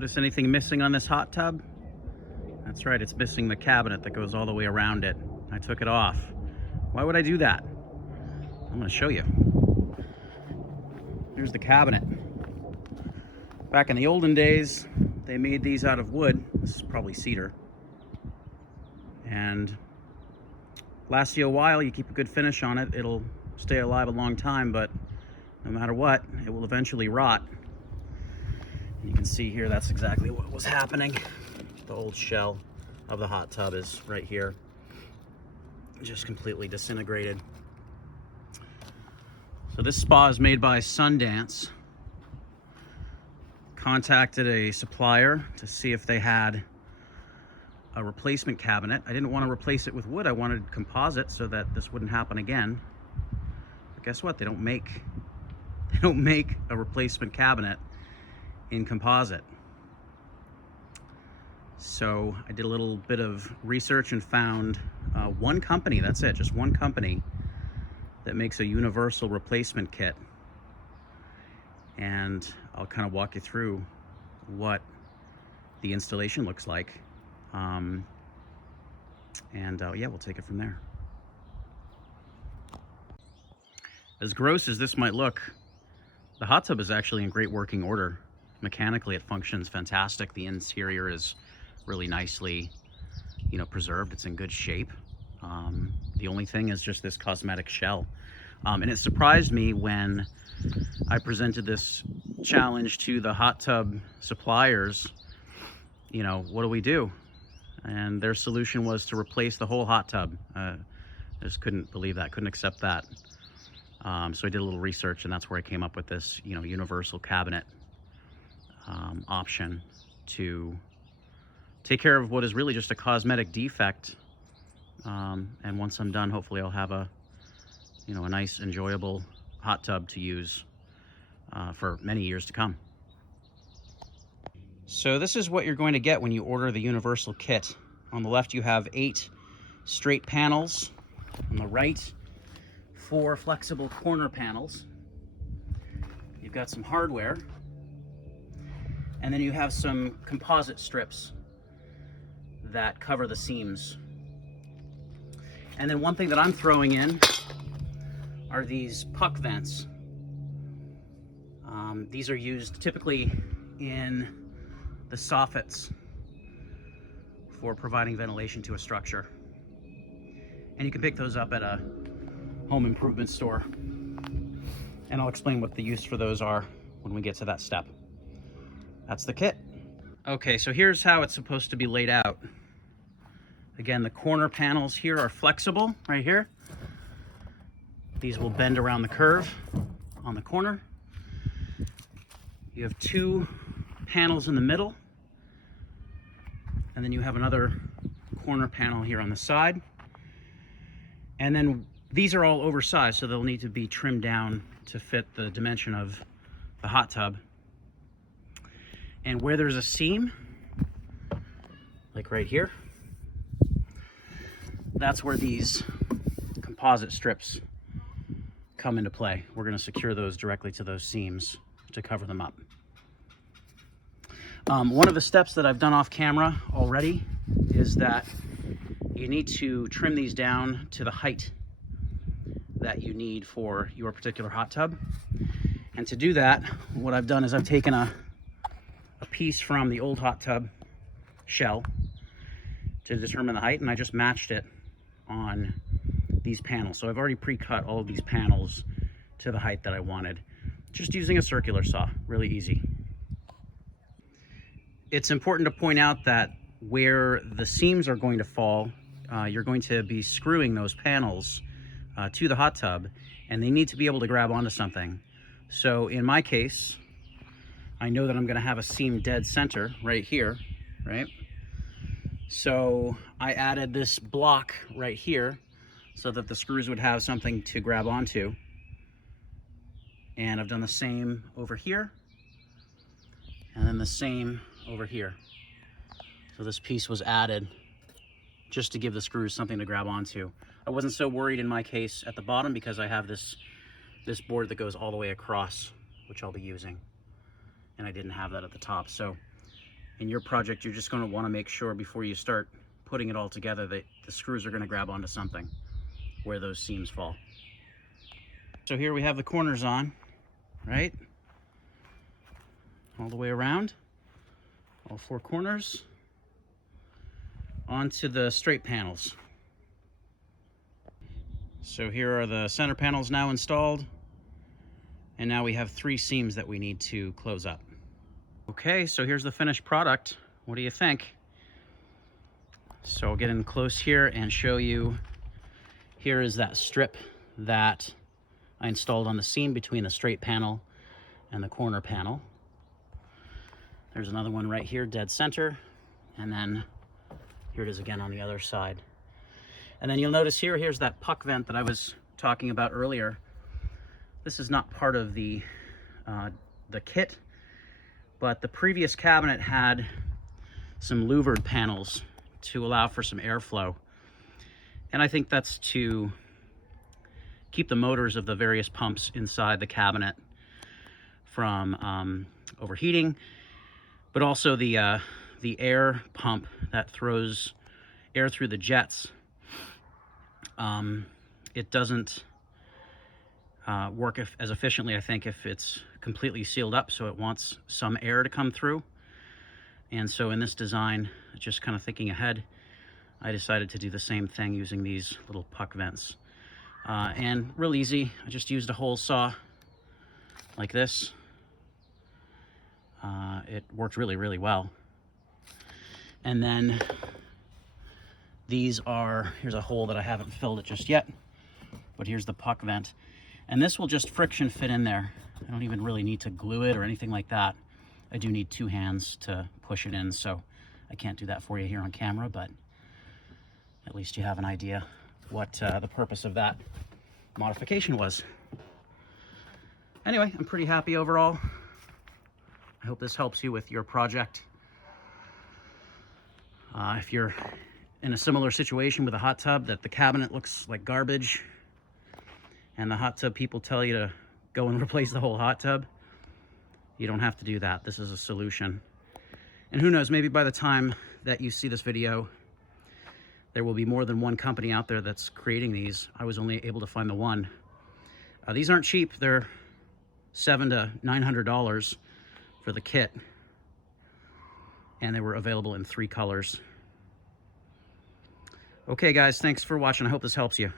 Notice anything missing on this hot tub? That's right, it's missing the cabinet that goes all the way around it. I took it off. Why would I do that? I'm going to show you. Here's the cabinet. Back in the olden days, they made these out of wood. This is probably cedar. And lasts you a while. You keep a good finish on it, it'll stay alive a long time, but no matter what, it will eventually rot. You can see here that's exactly what was happening. The old shell of the hot tub is right here, just completely disintegrated. So this spa is made by Sundance. Contacted a supplier to see if they had a replacement cabinet. I didn't want to replace it with wood. I wanted composite so that this wouldn't happen again. But guess what? They don't make a replacement cabinet in composite. So I did a little bit of research and found one company, that's it, just one company that makes a universal replacement kit. And I'll kind of walk you through what the installation looks like. Yeah, we'll take it from there. As gross as this might look, the hot tub is actually in great working order. Mechanically, it functions fantastic. The interior is really nicely, preserved. It's in good shape. The only thing is just this cosmetic shell. And it surprised me when I presented this challenge to the hot tub suppliers. What do we do? And their solution was to replace the whole hot tub. I just couldn't believe that, couldn't accept that. So I did a little research, and that's where I came up with this, universal cabinet option to take care of what is really just a cosmetic defect. And once I'm done, hopefully I'll have a nice, enjoyable hot tub to use for many years to come. So this is what you're going to get when you order the universal kit. On the left, you have 8 straight panels. On the right, 4 flexible corner panels. You've got some hardware. And then you have some composite strips that cover the seams. And then one thing that I'm throwing in are these puck vents. These are used typically in the soffits for providing ventilation to a structure. And you can pick those up at a home improvement store. And I'll explain what the use for those are when we get to that step. That's the kit. Okay, so here's how it's supposed to be laid out. Again, the corner panels here are flexible, right here. These will bend around the curve on the corner. You have 2 panels in the middle, and then you have another corner panel here on the side. And then these are all oversized, so they'll need to be trimmed down to fit the dimension of the hot tub. And where there's a seam, like right here, that's where these composite strips come into play. We're going to secure those directly to those seams to cover them up. One of the steps that I've done off camera already is that you need to trim these down to the height that you need for your particular hot tub. And to do that, what I've done is I've taken a piece from the old hot tub shell to determine the height, and I just matched it on these panels. So I've already pre-cut all of these panels to the height that I wanted, just using a circular saw. Really easy. It's important to point out that where the seams are going to fall, you're going to be screwing those panels to the hot tub, and they need to be able to grab onto something. So in my case, I know that I'm going to have a seam dead center right here, right? So I added this block right here so that the screws would have something to grab onto. And I've done the same over here, and then the same over here. So this piece was added just to give the screws something to grab onto. I wasn't so worried in my case at the bottom because I have this board that goes all the way across, which I'll be using. And I didn't have that at the top. So in your project, you're just going to want to make sure before you start putting it all together that the screws are going to grab onto something where those seams fall. So here we have the corners on, right? All the way around, all four corners, onto the straight panels. So here are the center panels now installed, and now we have 3 seams that we need to close up. Okay, so here's the finished product. What do you think? So I'll get in close here and show you. Here is that strip that I installed on the seam between the straight panel and the corner panel. There's another one right here, dead center, and then here it is again on the other side. And then you'll notice here's that puck vent that I was talking about earlier. This is not part of the kit, but the previous cabinet had some louvered panels to allow for some airflow. And I think that's to keep the motors of the various pumps inside the cabinet from overheating, but also the air pump that throws air through the jets. It doesn't work as efficiently, I think, if it's completely sealed up, so it wants some air to come through. And so in this design, just kind of thinking ahead, I decided to do the same thing using these little puck vents. And real easy, I just used a hole saw like this. It worked really, really well. And then here's a hole that I haven't filled it just yet, but here's the puck vent. And this will just friction fit in there. I don't even really need to glue it or anything like that. I do need 2 hands to push it in, so I can't do that for you here on camera, but at least you have an idea what the purpose of that modification was. Anyway, I'm pretty happy overall. I hope this helps you with your project. If you're in a similar situation with a hot tub that the cabinet looks like garbage and the hot tub people tell you to go and replace the whole hot tub, you don't have to do that. This is a solution. And who knows, maybe by the time that you see this video, there will be more than one company out there that's creating these. I was only able to find the one. These aren't cheap. They're $700 to $900 for the kit. And they were available in 3 colors. Okay guys, thanks for watching. I hope this helps you.